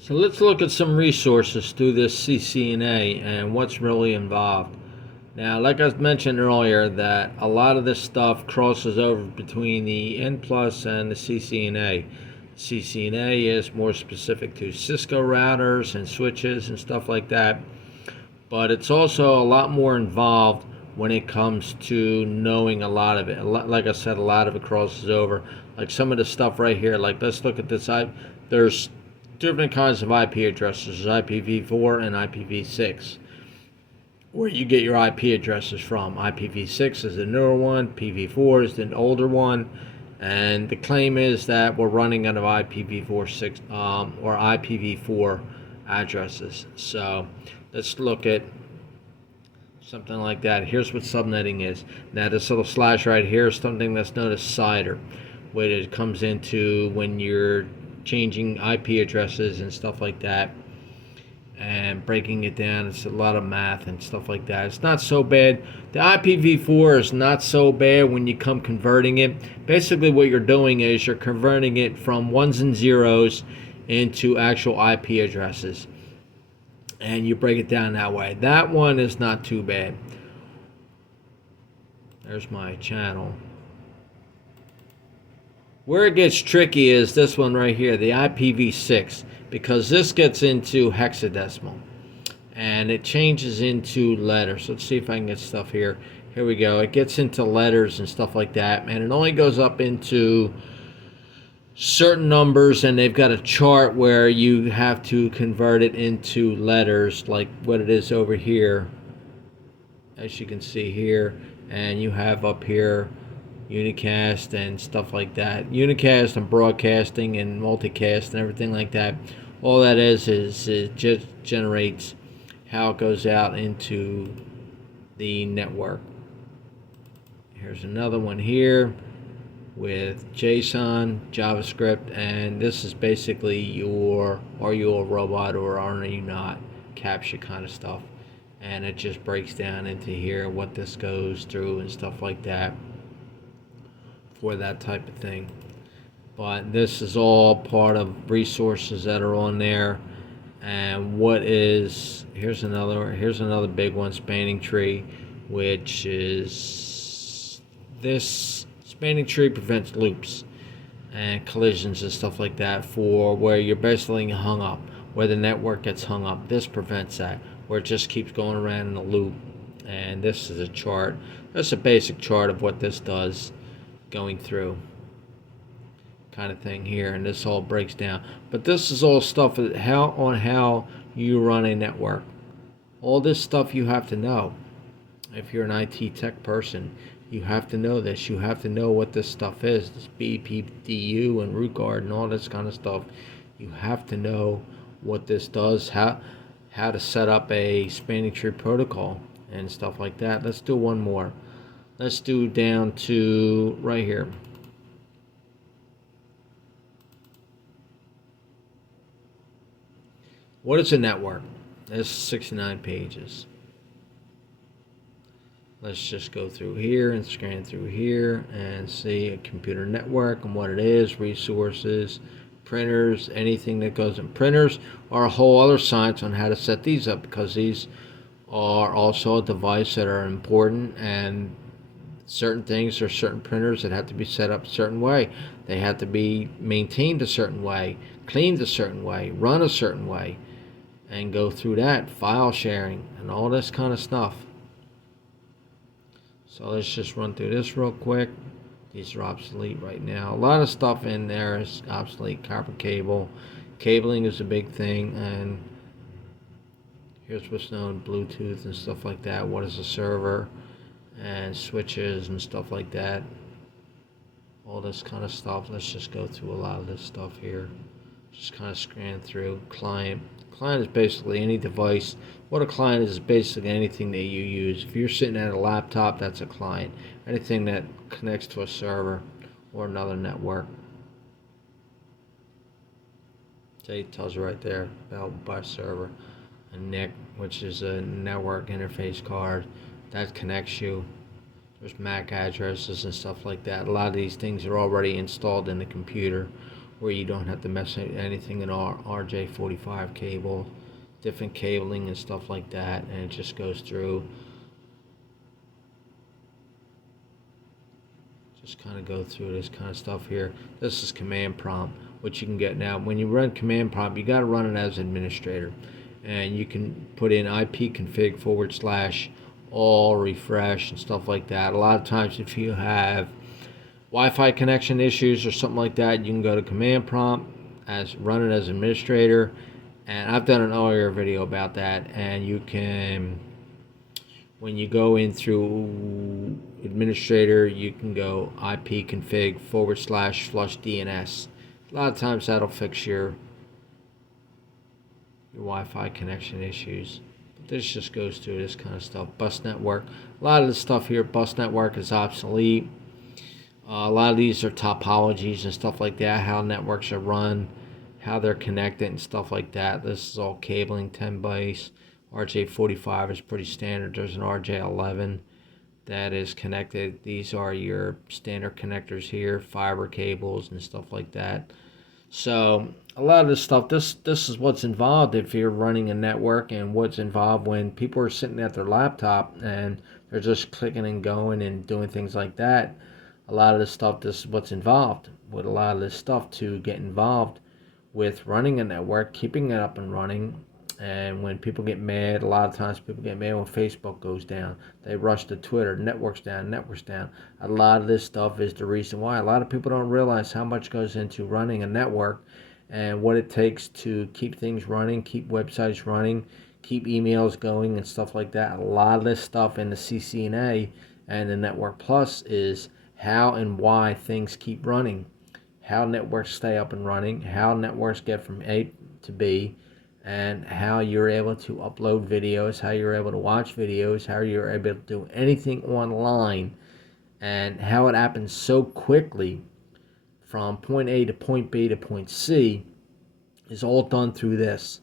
So let's look at some resources through this CCNA and what's really involved. Now, like I mentioned earlier, that a lot of this stuff crosses over between the N Plus and the CCNA. CCNA is more specific to Cisco routers and switches and stuff like that, but it's also a lot more involved when it comes to knowing a lot of it. Like I said, a lot of it crosses over. Like some of the stuff right here, like let's look at this. There's different kinds of IP addresses. There's IPv4 and IPv6 where you get your IP addresses from. IPv6 is the newer one, PV4 is the older one, and the claim is that we're running out of IPv4 or IPv4 addresses. So let's look at something like that. Here's what subnetting is. Now this little slash right here is something that's known as CIDR, which it comes into when you're changing IP addresses and stuff like that and breaking it down. It's a lot of math and stuff like that. It's not so bad. The IPv4 is not so bad when you come converting it. Basically what you're doing is you're converting it from ones and zeros into actual IP addresses, and you break it down that way. That one is not too bad. There's my channel. Where it gets tricky is this one right here, the IPv6, because this gets into hexadecimal and it changes into letters. Let's see if I can get stuff here. Here we go. It gets into letters and stuff like that, and it only goes up into certain numbers, and they've got a chart where you have to convert it into letters, like what it is over here, as you can see here, and you have up here unicast and stuff like that. Unicast and broadcasting and multicast and everything like that. All that is it just generates how it goes out into the network. Here's another one here with JSON, JavaScript, and this is basically your are you a robot or are you not captcha kind of stuff. And it just breaks down into here what this goes through and stuff like that for that type of thing. But this is all part of resources that are on there. And what is here's another big one, spanning tree, which is this spanning tree prevents loops and collisions and stuff like that for where you're basically hung up, where the network gets hung up. This prevents that, where it just keeps going around in a loop. And this is a chart. That's a basic chart of what this does going through kind of thing here, and this all breaks down. But this is all stuff how you run a network. All this stuff you have to know. If you're an IT tech person, you have to know this. You have to know what this stuff is, this BPDU and root guard and all this kind of stuff. You have to know what this does, how to set up a spanning tree protocol and stuff like that. Let's do one more. Let's do down to right here. What is a network? There's 69 pages. Let's just go through here and scan through here and see a computer network and what it is, resources, printers, anything that goes in printers, are a whole other science on how to set these up, because these are also a device that are important, and certain things or certain printers that have to be set up a certain way. They have to be maintained a certain way, cleaned a certain way, run a certain way, and go through that, file sharing and all this kind of stuff. So let's just run through this real quick. These are obsolete right now. A lot of stuff in there is obsolete. Copper cable, cabling is a big thing, and here's what's known, Bluetooth and stuff like that. What is a server? And switches and stuff like that, all this kind of stuff. Let's just go through a lot of this stuff here, just kind of scan through. Client is basically any device. What a client is basically anything that you use. If you're sitting at a laptop, that's a client. Anything that connects to a server or another network. See, it tells you right there, available by server. A NIC, which is a network interface card that connects you. There's MAC addresses and stuff like that. A lot of these things are already installed in the computer where you don't have to mess with anything in RJ45 cable, different cabling and stuff like that, and it just goes through. Just kind of go through this kind of stuff here. This is command prompt, which you can get now. When you run command prompt, you got to run it as administrator, and you can put in ipconfig / all refresh and stuff like that. A lot of times, if you have Wi-Fi connection issues or something like that, you can go to command prompt, run it as administrator, and I've done an earlier video about that. And you can, when you go in through administrator, you can go ipconfig / flush DNS. A lot of times that'll fix your Wi-Fi connection issues. But this just goes through this kind of stuff. Bus network. A lot of the stuff here, bus network, is obsolete. A lot of these are topologies and stuff like that, how networks are run, how they're connected and stuff like that. This is all cabling, 10 base. RJ45 is pretty standard. There's an RJ11 that is connected. These are your standard connectors here, fiber cables and stuff like that. So a lot of this stuff, this is what's involved if you're running a network, and what's involved when people are sitting at their laptop and they're just clicking and going and doing things like that. A lot of this stuff, this is what's involved with a lot of this stuff to get involved with running a network, keeping it up and running. And when people get mad, a lot of times people get mad when Facebook goes down. They rush to Twitter, networks down, networks down. A lot of this stuff is the reason why. A lot of people don't realize how much goes into running a network and what it takes to keep things running, keep websites running, keep emails going and stuff like that. A lot of this stuff in the CCNA and the Network Plus is how and why things keep running, how networks stay up and running, how networks get from A to B, and how you're able to upload videos, how you're able to watch videos, how you're able to do anything online, and how it happens so quickly from point A to point B to point C is all done through this.